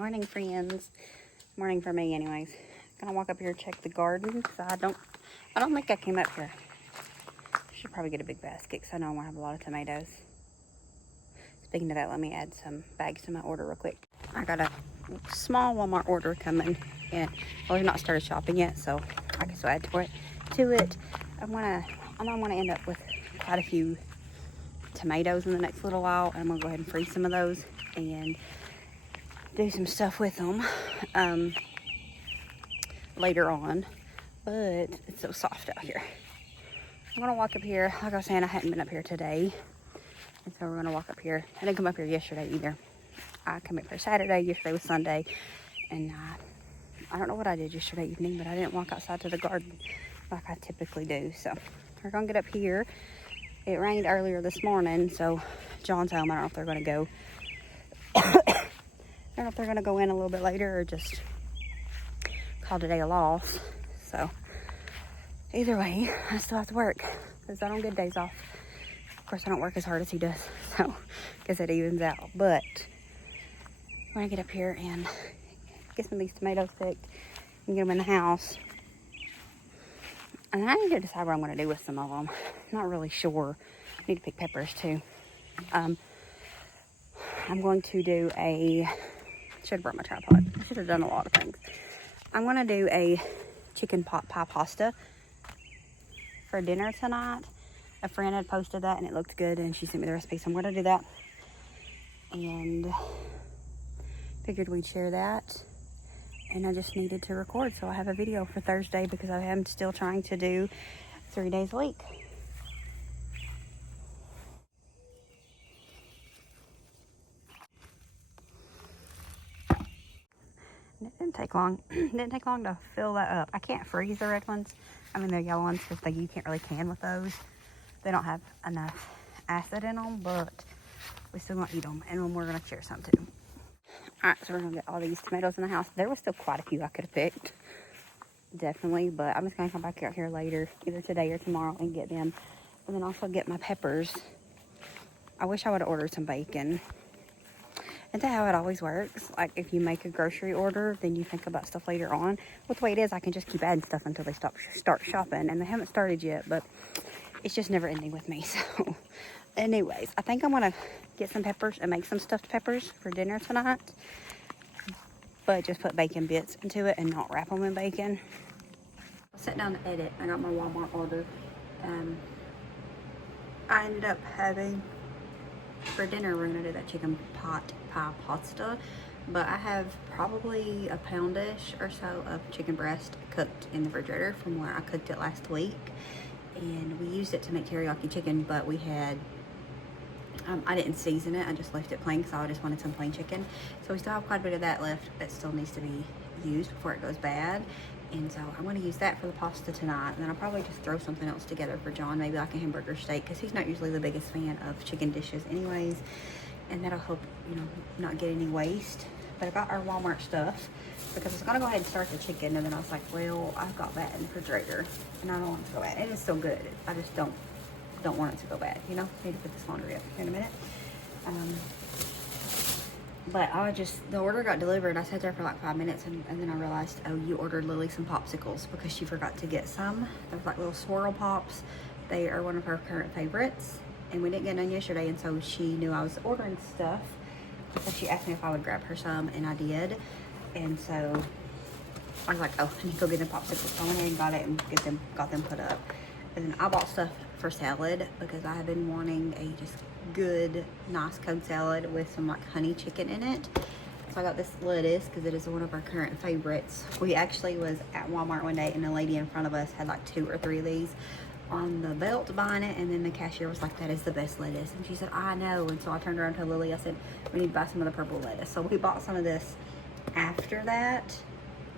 Morning, friends. Morning for me, anyways. Gonna walk up here and check the garden because I don't think I came up here. Should probably get a big basket because I know I'm gonna have a lot of tomatoes. Speaking of that, let me add some bags to my order real quick. I got a small Walmart order coming in. Well, we've not started shopping yet, so I guess I'll add to it. I'm gonna end up with quite a few tomatoes in the next little while, and I'm gonna go ahead and freeze some of those and do some stuff with them later on. But it's so soft out here. I'm gonna walk up here. Like I was saying, I hadn't been up here today, and so we're gonna walk up here. I didn't come up here yesterday either. I came up here Saturday. Yesterday was Sunday, and I don't know what I did yesterday evening, but I didn't walk outside to the garden like I typically do. So we're gonna get up here. It rained earlier this morning, so John's home. I don't know if they're gonna go. I don't know if they're gonna go in a little bit later or just call today a loss. So either way, I still have to work because I don't get days off. Of course, I don't work as hard as he does, so I guess it evens out. But I'm gonna get up here and get some of these tomatoes picked and get them in the house. And I need to decide what I'm gonna do with some of them. Not really sure. I need to pick peppers too. I'm going to do should have brought my tripod. I should have done a lot of things. I'm gonna do a chicken pot pie pasta for dinner tonight. A friend had posted that and it looked good, and she sent me the recipe, so I'm gonna do that. And figured we'd share that. And I just needed to record, so I have a video for Thursday because I am still trying to do 3 days a week. It didn't take long. It didn't take long to fill that up. I can't freeze the red ones. I mean, the yellow ones, because you can't really can with those. They don't have enough acid in them, but we still gonna eat them, and we're gonna share some too. All right, so we're gonna get all these tomatoes in the house. There was still quite a few I could have picked, definitely, but I'm just gonna come back out here later, either today or tomorrow, and get them, and then also get my peppers. I wish I would have ordered some bacon. Isn't that how it always works? Like, if you make a grocery order, then you think about stuff later on. Well, the way it is, I can just keep adding stuff until they start shopping, and they haven't started yet, but it's just never ending with me. So anyways, I think I'm gonna get some peppers and make some stuffed peppers for dinner tonight, but just put bacon bits into it and not wrap them in bacon. I sat down to edit. I got my Walmart order. I ended up having, for dinner, we're gonna do that chicken pot pie pasta, but I have probably a poundish or so of chicken breast cooked in the refrigerator from where I cooked it last week, and we used it to make teriyaki chicken, but we had I didn't season it. I just left it plain because I just wanted some plain chicken. So we still have quite a bit of that left that still needs to be used before it goes bad. And so I'm going to use that for the pasta tonight. And then I'll probably just throw something else together for John, maybe like a hamburger steak, because he's not usually the biggest fan of chicken dishes anyways. And that'll help, not get any waste. But I got our Walmart stuff because I was going to go ahead and start the chicken. And then I was like, well, I've got that in the refrigerator and I don't want it to go bad. And it's still good. I just don't want it to go bad, Need to put this laundry up in a minute. But the order got delivered. I sat there for like 5 minutes and then I realized, oh, you ordered Lily some popsicles because she forgot to get some. Those like little swirl pops. They are one of her current favorites. And we didn't get none yesterday, and so she knew I was ordering stuff. So she asked me if I would grab her some, and I did. And so I was like, oh, I need to go get them popsicles. So I went ahead and got it and got them put up. And then I bought stuff for salad because I have been wanting a just good, nice cold salad with some like honey chicken in it. So I got this lettuce because it is one of our current favorites. We actually was at Walmart one day and the lady in front of us had like 2 or 3 of these on the belt buying it, and then the cashier was like, that is the best lettuce. And she said, I know. And so I turned around to Lily. I said, we need to buy some of the purple lettuce. So we bought some of this after that,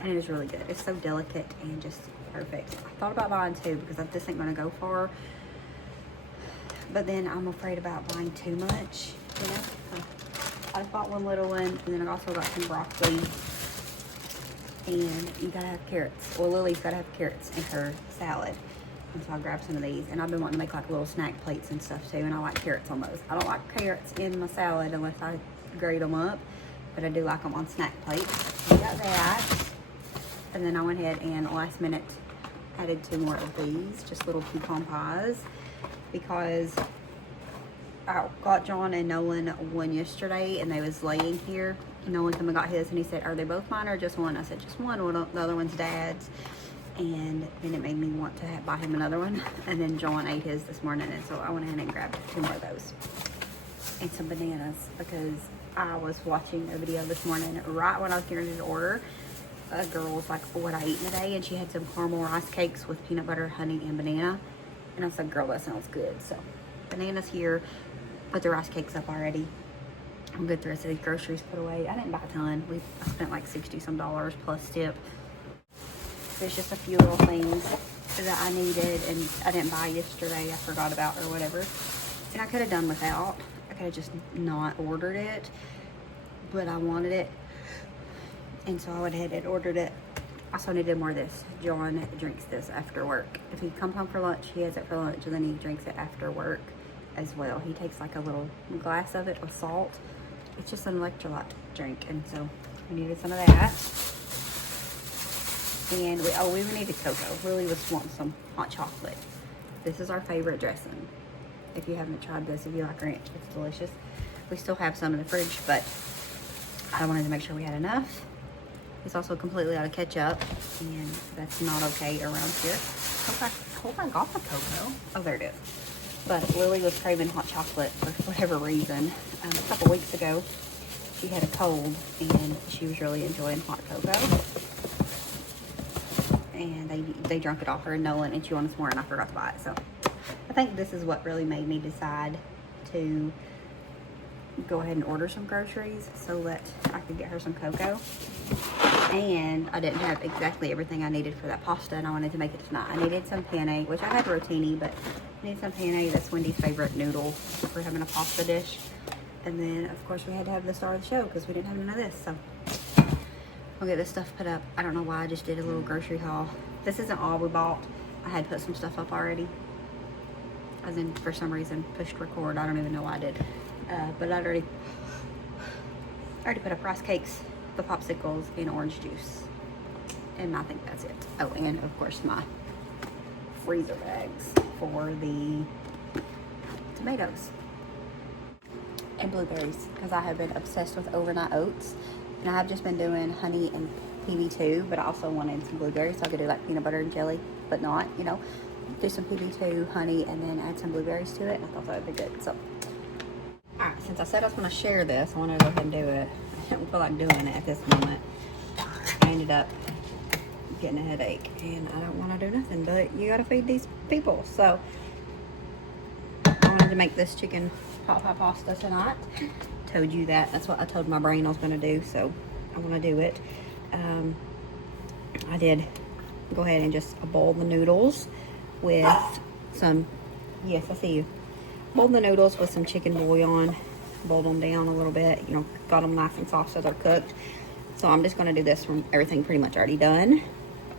and it is really good. It's so delicate and just perfect. I thought about buying 2 because this ain't going to go far, but then I'm afraid about buying too much, I just bought 1 little one, and then I also got some broccoli, and you gotta have carrots. Well, Lily's gotta have carrots in her salad. And so I grabbed some of these, and I've been wanting to make like little snack plates and stuff too, and I like carrots on those. I don't like carrots in my salad unless I grate them up, but I do like them on snack plates. So we got that. And then I went ahead and last minute added 2 more of these, just little pecan pies, because I got John and Nolan one yesterday and they was laying here. Nolan come and got his and he said, are they both mine or just one? I said, just one. Well, the other one's Dad's. And then it made me want to buy him another one. And then John ate his this morning, and so I went ahead and grabbed 2 more of those. And some bananas, because I was watching a video this morning right when I was getting ready to order. A girl was like, what I eaten today, and she had some caramel rice cakes with peanut butter, honey, and banana. And I was like, girl, that sounds good. So bananas here, put the rice cakes up already. I'll get the rest of these groceries put away. I didn't buy a ton. I spent like $60 some plus tip. There's just a few little things that I needed and I didn't buy yesterday, I forgot about or whatever. And I could have done without. I could have just not ordered it, but I wanted it. And so I went ahead and ordered it. I also needed more of this. John drinks this after work. If he comes home for lunch, he has it for lunch, and then he drinks it after work as well. He takes like a little glass of it with salt. It's just an electrolyte drink, and so we needed some of that. And we even needed cocoa. Lily was wanting some hot chocolate. This is our favorite dressing. If you haven't tried this, if you like ranch, it's delicious. We still have some in the fridge, but I wanted to make sure we had enough. It's also completely out of ketchup, and that's not okay around here. Hope I got the cocoa. Oh, there it is. But Lily was craving hot chocolate for whatever reason. A couple weeks ago, she had a cold, and she was really enjoying hot cocoa. And they drunk it off her and Nolan and Chew on this morning. I forgot to buy it. So I think this is what really made me decide to go ahead and order some groceries so that I could get her some cocoa. And I didn't have exactly everything I needed for that pasta, and I wanted to make it tonight. I needed some penne, which I had rotini, but I needed some penne. That's Wendy's favorite noodle for having a pasta dish. And then, of course, we had to have the star of the show because we didn't have none of this. So I'll get this stuff put up. I don't know why I just did a little grocery haul. This isn't all we bought. I had put some stuff up already. I then, for some reason, pushed record. I don't even know why I did. But I already put up rice cakes, the popsicles, and orange juice. And I think that's it. Oh, and of course my freezer bags for the tomatoes and blueberries, because I have been obsessed with overnight oats. And I have just been doing honey and PB2, but I also wanted some blueberries, so I could do like peanut butter and jelly, but not, you know, do some PB2, honey, and then add some blueberries to it. And I thought that would be good. So, all right, since I said I was going to share this, I wanted to go ahead and do it. I don't feel like doing it at this moment. I ended up getting a headache, and I don't want to do nothing, but you got to feed these people. So I wanted to make this chicken pot pie pasta tonight. Told you that. That's what I told my brain I was going to do, so I want to do it. I did go ahead and just boil the noodles with some, yes, I see you. Boiled the noodles with some chicken bouillon, boiled them down a little bit, you know, got them nice and soft so they're cooked. So I'm just going to do this from everything pretty much already done.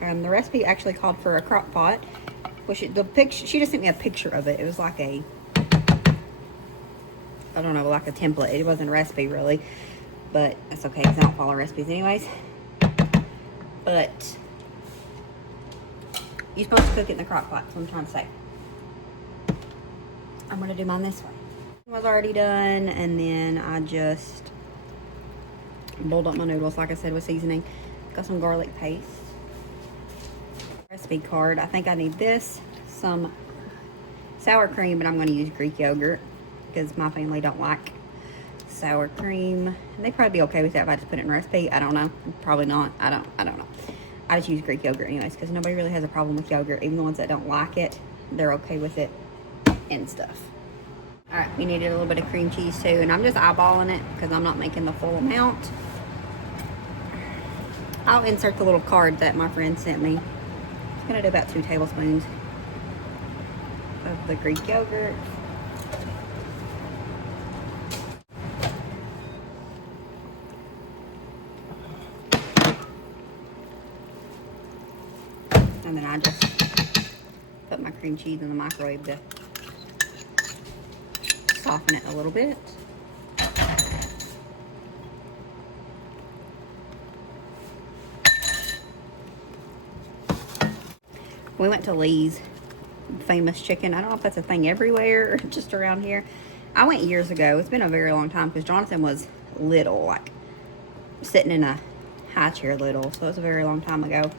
The recipe actually called for a crock pot, which she just sent me a picture of it. It was like a, I don't know, like a template. It wasn't a recipe really, but that's okay because I don't follow recipes anyways. But you're supposed to cook it in the crock pot, that's what I'm trying to say. I'm going to do mine this way. It was already done, and then I just boiled up my noodles, like I said, with seasoning. Got some garlic paste. Recipe card. I think I need this, some sour cream, but I'm going to use Greek yogurt because my family don't like sour cream. And they'd probably be okay with that if I just put it in recipe. I don't know. Probably not. I don't know. I just use Greek yogurt anyways because nobody really has a problem with yogurt. Even the ones that don't like it, they're okay with it and stuff. All right, we needed a little bit of cream cheese too, and I'm just eyeballing it because I'm not making the full amount. I'll insert the little card that my friend sent me. I'm gonna do about 2 tablespoons of the Greek yogurt. And then I just put my cream cheese in the microwave to soften it a little bit. We went to Lee's famous chicken. I don't know if that's a thing everywhere or just around here. I went years ago. It's been a very long time because Jonathan was little, like sitting in a high chair little, so it was a very long time ago.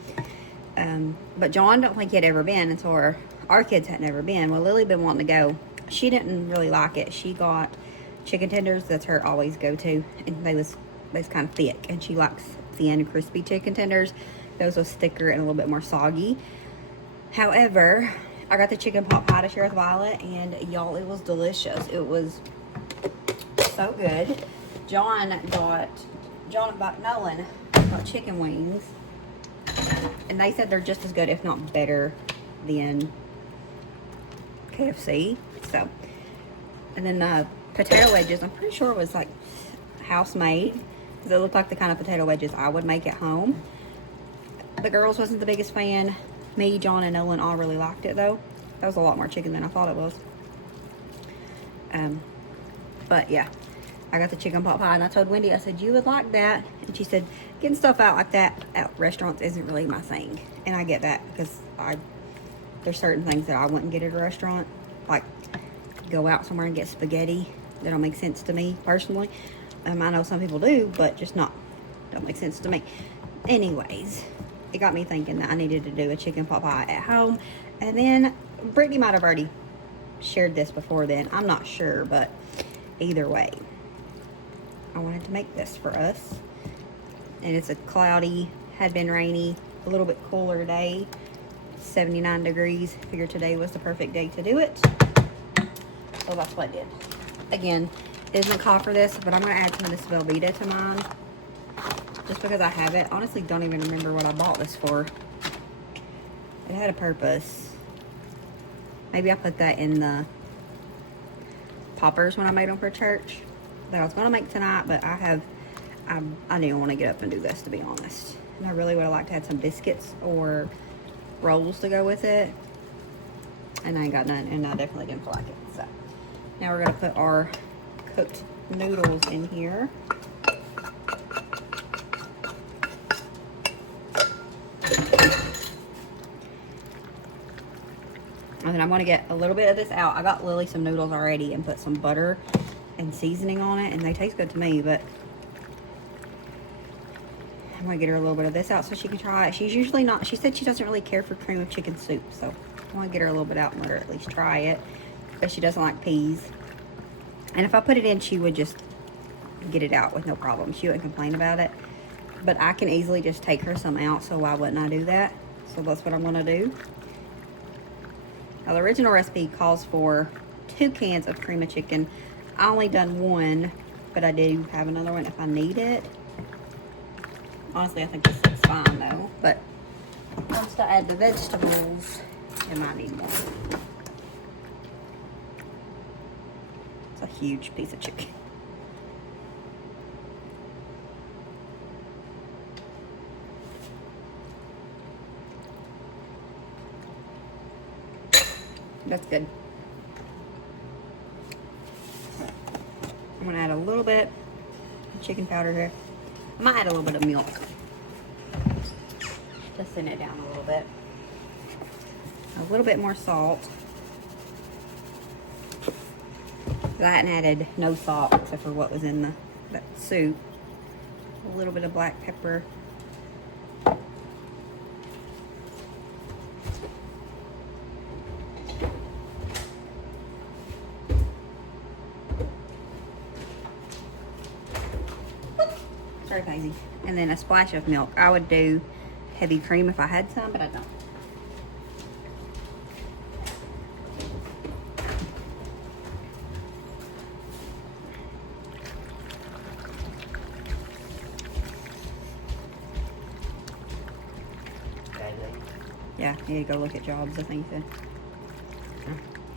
But John don't think he had ever been, and so our kids had never been. Well, Lily been wanting to go. She didn't really like it. She got chicken tenders. That's her always go-to, and they was kind of thick, and she likes thin, crispy chicken tenders. Those was thicker and a little bit more soggy. However, I got the chicken pot pie to share with Violet, and y'all, it was delicious. It was so good. Nolan got chicken wings, and they said they're just as good, if not better, than KFC. So, and then the potato wedges, I'm pretty sure it was like house made, because it looked like the kind of potato wedges I would make at home. The girls wasn't the biggest fan. Me, John, and Nolan all really liked it though. That was a lot more chicken than I thought it was. But yeah, I got the chicken pot pie, and I told Wendy, I said, you would like that. And she said, getting stuff out like that at restaurants isn't really my thing. And I get that, because there's certain things that I wouldn't get at a restaurant. Like, go out somewhere and get spaghetti. That don't make sense to me, personally. I know some people do, but just don't make sense to me. Anyways, it got me thinking that I needed to do a chicken pot pie at home. And then, Brittany might have already shared this before then. I'm not sure, but either way, I wanted to make this for us. And it's a cloudy, had been rainy, a little bit cooler day, 79 degrees. Figured today was the perfect day to do it. So that's what I did. Again, it doesn't call for this, but I'm going to add some of this Velveeta to mine. Just because I have it. Honestly, don't even remember what I bought this for. It had a purpose. Maybe I put that in the poppers when I made them for church that I was going to make tonight, but I didn't want to get up and do this, to be honest. And I really would have liked to have some biscuits or rolls to go with it. And I ain't got none, and I definitely didn't feel like it. So now we're going to put our cooked noodles in here. And then I'm going to get a little bit of this out. I got Lily some noodles already and put some butter and seasoning on it, and they taste good to me, but I'm going to get her a little bit of this out so she can try it. She's usually not, she said she doesn't really care for cream of chicken soup, so I want to get her a little bit out and let her at least try it, but she doesn't like peas. And if I put it in, she would just get it out with no problem. She wouldn't complain about it, but I can easily just take her some out, so why wouldn't I do that? So that's what I'm going to do. Now, the original recipe calls for 2 cans of cream of chicken. I only done 1, but I do have another one if I need it. Honestly, I think this is fine though. But once I add the vegetables, I might need more. It's a huge piece of chicken. That's good. I'm gonna add a little bit of chicken powder here. I might add a little bit of milk. Just thin it down a little bit. A little bit more salt. I hadn't added no salt except for what was in that soup. A little bit of black pepper. Crazy. And then a splash of milk. I would do heavy cream if I had some, but I don't. Yeah, he had to go look at jobs, I think he said.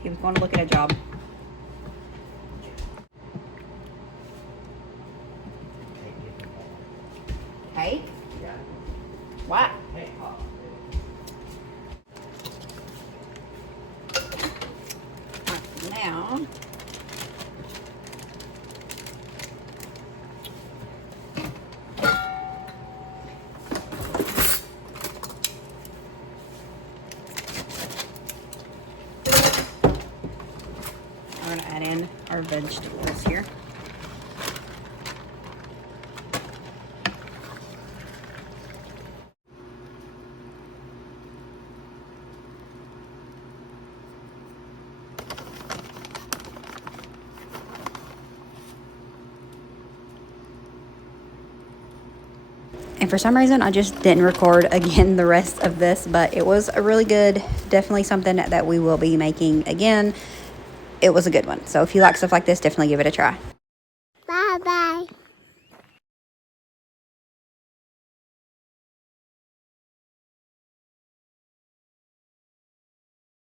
He was going to look at a job. Hey? Yeah. What? Hey, Now, vegetables here. And for some reason, I just didn't record again the rest of this, but it was a really good, definitely something that we will be making again. It was a good one. So if you like stuff like this, definitely give it a try.